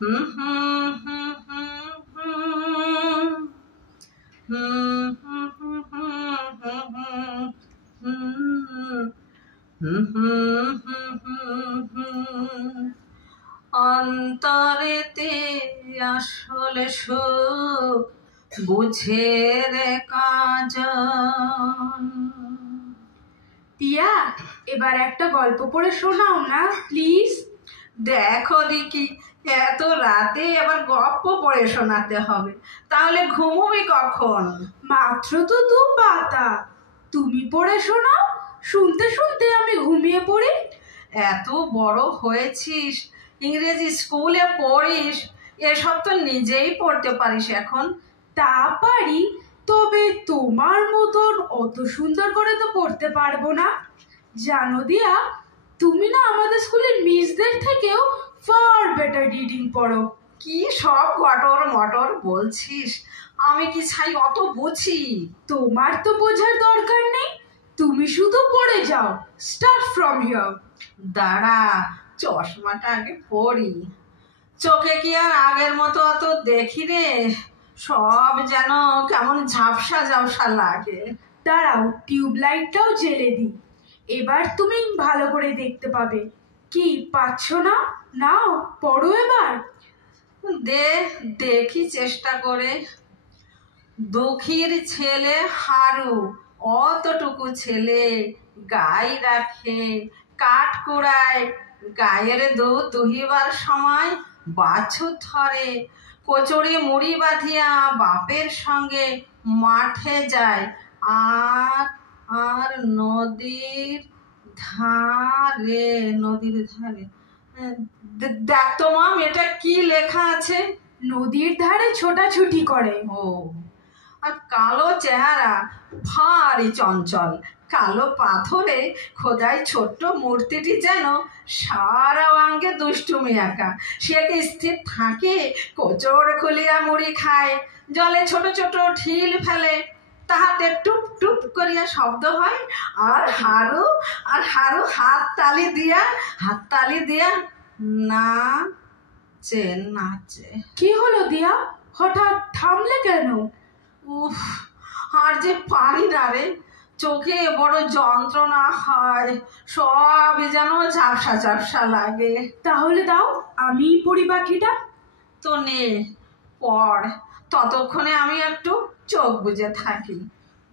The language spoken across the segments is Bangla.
হুম হুম হুম হুম হুম হুম হুম হুম হুম হুম হুম অন্তরেতে আসলে সুখ বুঝে রে কাজন। টিয়া, এবার একটা গল্প পড়ে শোনাও না প্লিজ। দেখো দেখি, এত রাতে আবার গল্প পড়ে শোনাতে হবে, তাহলে ঘুমোবি কখন? মাত্র তো 2 পাতা, তুমি পড়ে শোনাও, শুনতে শুনতে আমি ঘুমিয়ে পড়ি। এত বড় হয়েছিস, ইংরেজি স্কুলে পড়িস, এসব তো নিজেই পড়তে পারিস এখন। তা পারি, তবে তোমার মতন অত সুন্দর করে তো পড়তে পারবো না। জানো দিয়া, তুমি না আমাদের স্কুলের মিসদের থেকেও ফার বেটার রিডিং পড়ো। কি সব গটর মটর বলছিস, আমি কি ছাই অত বুঝি? তোমার তো বোঝার দরকার নেই, তুমি শুধু পড়ে যাও। Start from here. দাঁড়া, চশমাটা আগে পরি। চোখে কি আর আগের মতো অত দেখি রে? সব যেন কেমন ঝাপসা ঝাপসা লাগে। দাঁড়াও, টিউব লাইটটাও জ্বেলে দিই, এবার তুমি ভালো করে দেখতে পাবে। কি পাচ্ছ না? নাও পড়ো এবার। দেখি চেষ্টা করে। দুঃখীর ছেলে হারু, অতটুকু ছেলে, গাই রাখে, কাঠ কুড়ায়, গায়ের দুধ দুহিবার সময় বাছুর ধরে, কচুরি মুড়ি বাঁধিয়া বাপের সঙ্গে মাঠে যায়, আর আর নদীর ধারে দেখ তো মাম, এটা কি লেখা আছে? নদীর ধারে ছোটাছুটি করে। ও, আর কালো চেহারা, ভারী চঞ্চল, কালো পাথরে খোদাই ছোট্ট মূর্তিটি যেন সারা অঙ্গে দুষ্টুমি আঁকা। সে কি স্থির থাকে? কোচর খুলিয়া মুড়ি খায়, জলে ছোট ছোট ঢিল ফেলে, তাহাতে টুপ টুপ করিয়া শব্দ হয়, আর হারু হাততালি দিয়া নাচে। কি হলো দিয়া, হঠাৎ থামলে কেন? উফ, আর যে পারি না রে, চোখে বড় যন্ত্রণা হয়, সব যেন ঝাপসা ঝাপসা লাগে। তাহলে দাও, আমি পড়ি বাকিটা। তো নে, পড়, ততক্ষণে আমি একটু চোখ বুজে থাকি।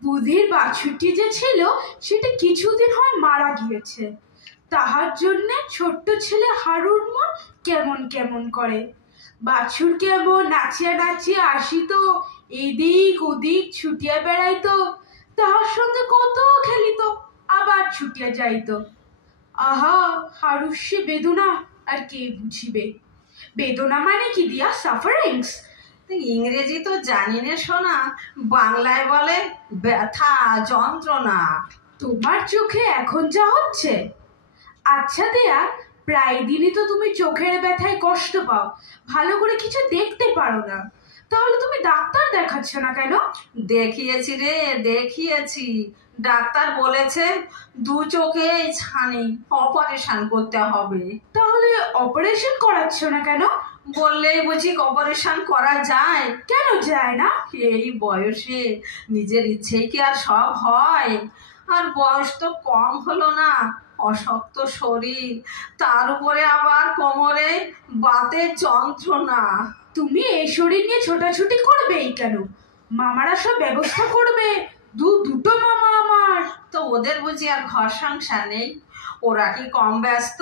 বুধির বাছুরটি যে ছিল, সেটা কিছুদিন হয় মারা গিয়েছে। তাহার জন্য ছোট্ট ছেলে হারুর মন কেমন কেমন করে। বাছুর কেমন নাচিয়া নাচিয়া আসিত, এদিক ওদিক ছুটিয়া বেড়াইতো, তাহার সঙ্গে কত খেলিত, আবার ছুটিয়া যাইত। আহা, হারুর সে বেদনা আর কে বুঝিবে। বেদনা মানে কি দিয়া? সাফারিংস। ইংরেজি তো জানি না শোনা, বাংলায় বলে ব্যথা যন্ত্রণা। তোমার চোখে এখন যা হচ্ছে। আচ্ছা দেয়া, প্রায় দিনই তো তুমি চোখের ব্যথায় কষ্ট পাও, ভালো করে কিছু দেখতে পারো না, তাহলে তুমি ডাক্তার দেখাচ্ছ না কেন? দেখিয়েছি রে, দেখিয়েছি। ডাক্তার বলেছে 2 চোখেই ছানি, অপারেশন করতে হবে। তাহলে অপারেশন করাচ্ছ না কেন? বললেই বুঝি অপারেশন করা যায়? কেন যায় না? এই বয়সে নিজের ইচ্ছেই কি আর সব হয়? আর বয়স তো কম হলো না, অশক্ত শরীর, তার উপরে আবার কোমরে বাতের যন্ত্রণা। তুমি এই শরীর নিয়ে ছোটাছুটি করবেই কেন? মামারা সব ব্যবস্থা করবে, দুটো মামা আমার। তো ওদের বুঝি আর ঘর সংসার নেই? ওরা কি কম ব্যস্ত?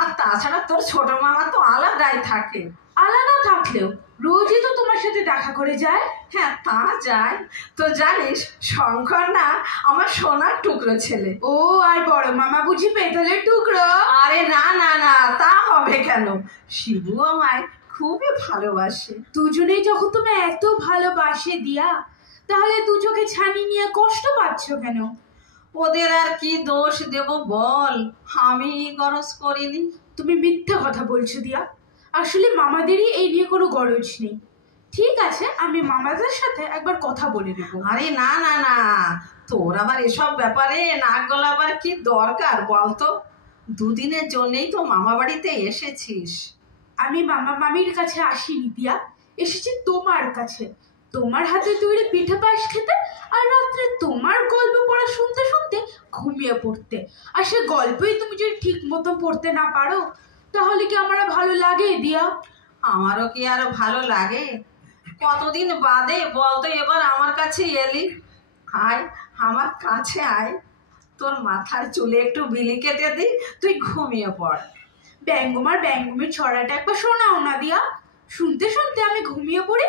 আর তাছাড়া তোর ছোট মামা তো আলাদাই থাকে। আলাদা থাকলেও রোজই তো তোমার সাথে দেখা করে যায়। হ্যাঁ, তা যায়। তো জানিস, শঙ্কর না আমার সোনার টুকরো ছেলে। ও, আর বড় মামা বুঝি পেতলের টুকরো? আরে না না না, তা হবে কেন? শিবু আমায় খুবই ভালোবাসে। দুজনেই যখন তুমি এত ভালোবাসে দিয়া, তাহলে 2 চোখে ছানি নিয়ে কষ্ট পাচ্ছ কেন? ওদের আর কি দোষ দেব বল, আমি গরজ করিনি। তুমি মিথ্যে কথা বলছো দিয়া, আসলে মামাদেরই এই নিয়ে কোনো গরজ নেই। ঠিক আছে, আমি মামাদের সাথে একবার কথা বলে নেব। আরে না না না, তোর আবার এসব ব্যাপারে নাক গলাবার কি দরকার বলতো? 2 দিনের জন্যই তো মামা বাড়িতে এসেছিস। আমি মামা মামির কাছে আসিনি দিয়া, এসেছি তোমার কাছে, তোমার হাতে তৈরি পিঠে পায়েস খেতে, আর রাত্রে তোমার গল্প পড়া শুনতে শুনতে ঘুমিয়ে পড়তে। আর সে গল্পই তুমি যদি ঠিক মতো পড়তে না পারো, তাহলে কি আমার ভালো লাগে দিয়া? আমারও কি আর ভালো লাগে? কতদিন বাদে বলতো এবার আমার কাছে এলি। আয়, আমার কাছে আয়, তোর মাথার চুলে একটু বিলি কেটে দিই, তুই ঘুমিয়ে পড়। ব্যঙ্গমার ব্যঙ্গমের ছড়াটা একবার শোনাও না দিয়া, শুনতে শুনতে আমি ঘুমিয়ে পড়ি।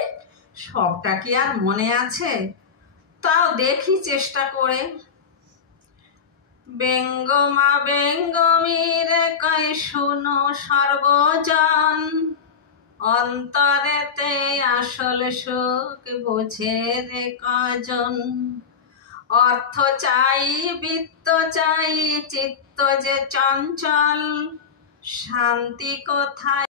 সবটা কি আর মনে আছে? তাও দেখি চেষ্টা করে। ব্যঙ্গমা ব্যঙ্গমীর কয় শুনো সর্বজন, অন্তরেতে আসল সুখ বোঝে রে কজন। অর্থ চাই বৃত্ত চাই চিত্ত যে চঞ্চল, শান্তি কোথায়